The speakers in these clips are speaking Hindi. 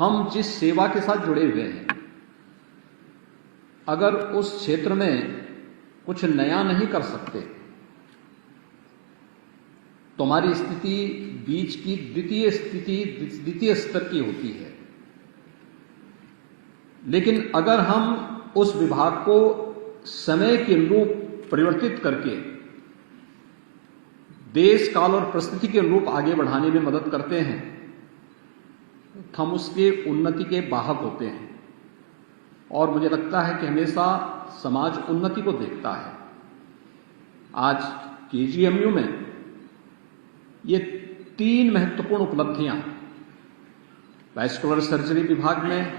हम जिस सेवा के साथ जुड़े हुए हैं, अगर उस क्षेत्र में कुछ नया नहीं कर सकते तो हमारी स्थिति बीच की द्वितीय स्तर की होती है। लेकिन अगर हम उस विभाग को समय के अनुरूप परिवर्तित करके देश काल और परिस्थिति के अनुरूप आगे बढ़ाने में मदद करते हैं, हम उसके उन्नति के वाहक होते हैं। और मुझे लगता है कि हमेशा समाज उन्नति को देखता है। आज केजीएमयू में ये 3 महत्वपूर्ण उपलब्धियां, वैस्कुलर सर्जरी विभाग में,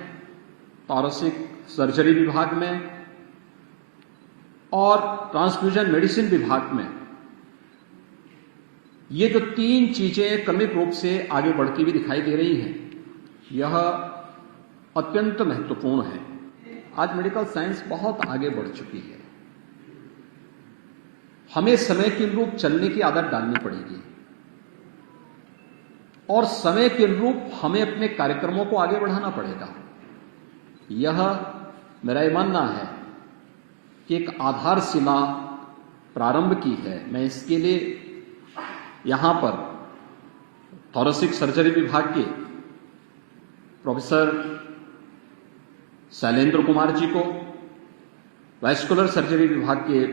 थोरेसिक सर्जरी विभाग में और ट्रांसफ्यूजन मेडिसिन विभाग में, ये जो 3 चीजें क्रमिक रूप से आगे बढ़ती हुई दिखाई दे रही हैं, यह अत्यंत महत्वपूर्ण है। आज मेडिकल साइंस बहुत आगे बढ़ चुकी है। हमें समय के अनुरूप चलने की आदत डालनी पड़ेगी और समय के अनुरूप हमें अपने कार्यक्रमों को आगे बढ़ाना पड़ेगा। यह मेरा यह मानना है कि एक आधारशिला प्रारंभ की है। मैं इसके लिए यहां पर थोरेसिक सर्जरी विभाग के प्रोफेसर शैलेंद्र कुमार जी को, वैस्कुलर सर्जरी विभाग के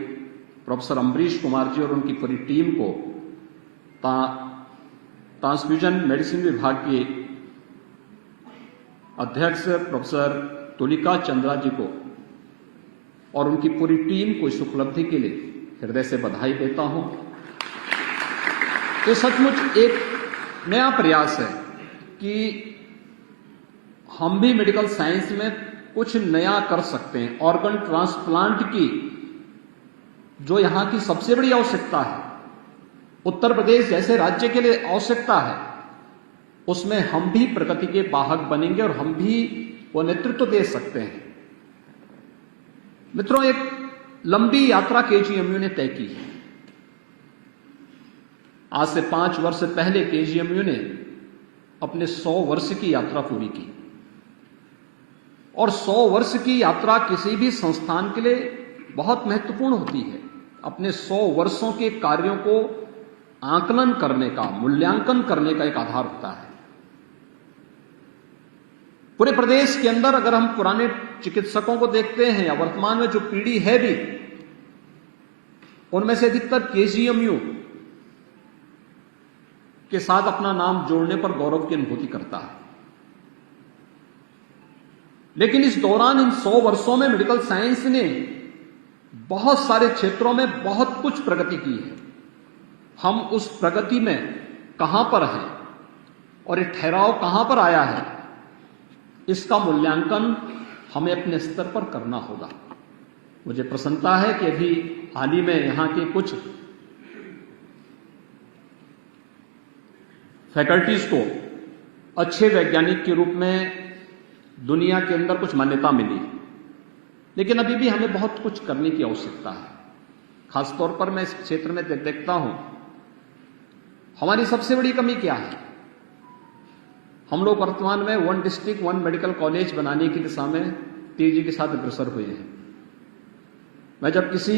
प्रोफेसर अम्बरीश कुमार जी और उनकी पूरी टीम को, ट्रांसफ्यूजन मेडिसिन विभाग के अध्यक्ष प्रोफेसर तुलिका चंद्रा जी को और उनकी पूरी टीम को इस उपलब्धि के लिए हृदय से बधाई देता हूं। तो सचमुच एक नया प्रयास है कि हम भी मेडिकल साइंस में कुछ नया कर सकते हैं। ऑर्गन ट्रांसप्लांट की जो यहां की सबसे बड़ी आवश्यकता है, उत्तर प्रदेश जैसे राज्य के लिए आवश्यकता है, उसमें हम भी प्रगति के वाहक बनेंगे और हम भी वो नेतृत्व दे सकते हैं। मित्रों, एक लंबी यात्रा केजीएमयू ने तय की है। आज से 5 वर्ष पहले केजीएमयू ने अपने 100 वर्ष की यात्रा पूरी की और 100 वर्ष की यात्रा किसी भी संस्थान के लिए बहुत महत्वपूर्ण होती है। अपने 100 वर्षों के कार्यों को आकलन करने का, मूल्यांकन करने का एक आधार होता है। पूरे प्रदेश के अंदर अगर हम पुराने चिकित्सकों को देखते हैं या वर्तमान में जो पीढ़ी है भी, उनमें से अधिकतर केजीएमयू के साथ अपना नाम जोड़ने पर गौरव की अनुभूति करता है। लेकिन इस दौरान इन 100 वर्षों में मेडिकल साइंस ने बहुत सारे क्षेत्रों में बहुत कुछ प्रगति की है। हम उस प्रगति में कहां पर हैं और ये ठहराव कहां पर आया है, इसका मूल्यांकन हमें अपने स्तर पर करना होगा। मुझे प्रसन्नता है कि अभी हाल ही में यहां के कुछ फैकल्टीज को अच्छे वैज्ञानिक के रूप में दुनिया के अंदर कुछ मान्यता मिली, लेकिन अभी भी हमें बहुत कुछ करने की आवश्यकता है। खासतौर पर मैं इस क्षेत्र में देखता हूं, हमारी सबसे बड़ी कमी क्या है। हम लोग वर्तमान में 1 डिस्ट्रिक्ट 1 मेडिकल कॉलेज बनाने की दिशा में तेजी के साथ अग्रसर हुए हैं। मैं जब किसी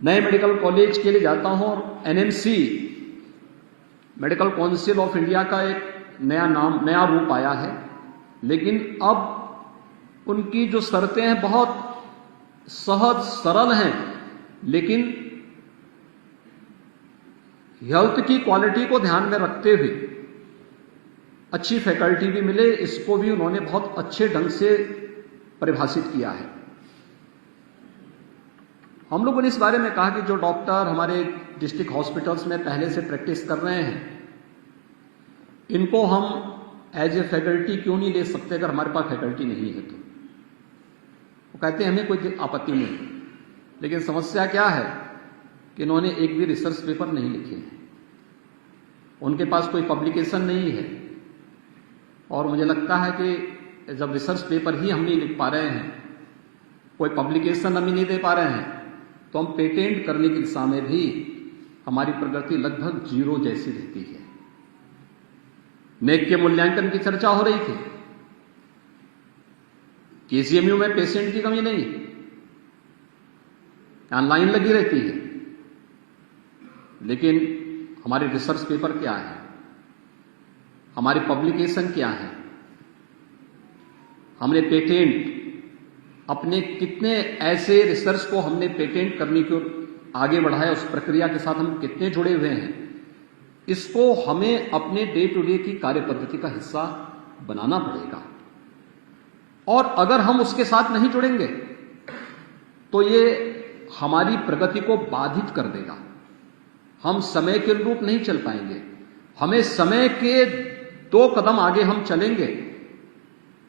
नए मेडिकल कॉलेज के लिए जाता हूं और NMC, medical council of India का एक नया रूप आया है, लेकिन अब उनकी जो शर्तें हैं बहुत सहज सरल हैं, लेकिन हेल्थ की क्वालिटी को ध्यान में रखते हुए अच्छी फैकल्टी भी मिले, इसको भी उन्होंने बहुत अच्छे ढंग से परिभाषित किया है। हम लोगों ने इस बारे में कहा कि जो डॉक्टर हमारे डिस्ट्रिक्ट हॉस्पिटल्स में पहले से प्रैक्टिस कर रहे हैं, इनको हम एज ए फैकल्टी क्यों नहीं ले सकते अगर हमारे पास फैकल्टी नहीं है तो। वो कहते हैं हमें कोई आपत्ति नहीं, लेकिन समस्या क्या है कि इन्होंने एक भी रिसर्च पेपर नहीं लिखे हैं, उनके पास कोई पब्लिकेशन नहीं है। और मुझे लगता है कि जब रिसर्च पेपर ही हम नहीं लिख पा रहे हैं, कोई पब्लिकेशन हम ही नहीं दे पा रहे हैं, तो हम पेटेंट करने की दिशा में भी हमारी प्रगति लगभग 0 जैसी रहती है। नेक के मूल्यांकन की चर्चा हो रही थी। केजीएमयू में पेशेंट की कमी नहीं, यहां लाइन लगी रहती है, लेकिन हमारे रिसर्च पेपर क्या है, हमारी पब्लिकेशन क्या है, हमने पेटेंट, अपने कितने ऐसे रिसर्च को हमने पेटेंट करने की ओर आगे बढ़ाया, उस प्रक्रिया के साथ हम कितने जुड़े हुए हैं, इसको हमें अपने डे टू डे की कार्य पद्धति का हिस्सा बनाना पड़ेगा। और अगर हम उसके साथ नहीं जुड़ेंगे तो ये हमारी प्रगति को बाधित कर देगा, हम समय के अनुरूप नहीं चल पाएंगे। हमें समय के 2 कदम आगे हम चलेंगे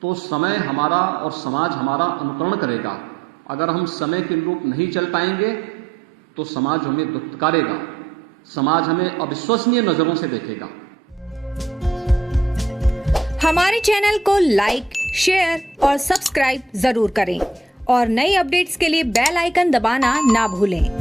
तो समय हमारा और समाज हमारा अनुकरण करेगा। अगर हम समय के अनुरूप नहीं चल पाएंगे तो समाज हमें दुत्कारेगा, समाज हमें अविश्वसनीय नजरों से देखेगा। हमारे चैनल को लाइक, शेयर और सब्सक्राइब जरूर करें और नई अपडेट्स के लिए बेल आइकन दबाना ना भूलें।